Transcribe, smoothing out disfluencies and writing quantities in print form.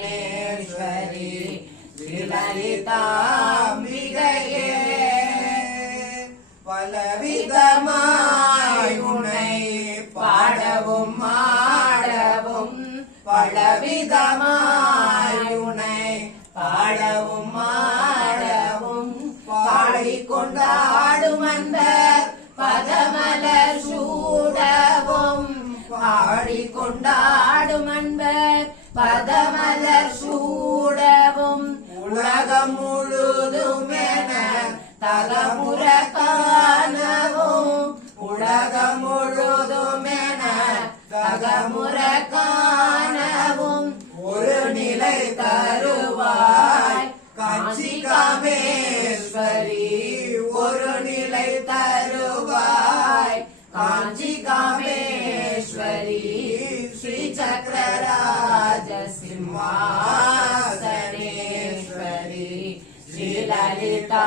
புவனேஸ்வரி ஸ்ரீலலிதாம்பிகையே பலவிதமாய் உன்னை பாடவும் ஆடவும் பலவிதமாய் உன்னை பாடவும் ஆடவும் பாடிக்கொண்டாடும் அந்த பதமலர் சூடவும் பாடிக்கொண்டாடும் அன்பர் பதமலர் சூடவும் உலகம் முழுதுமென தலமுற காணவும் உலகம் முழுதுமென தகமுற காணவும் ஒரு நிலை தருவாய் காஞ்சி காமேஸ்வரி ஒரு நிலை தருவாய் காஞ்சி காமேஸ்வரி ஸ்ரீ சக்கரராஜ சிம்மாசனேஸ்வரி ஸ்ரீ லலிதா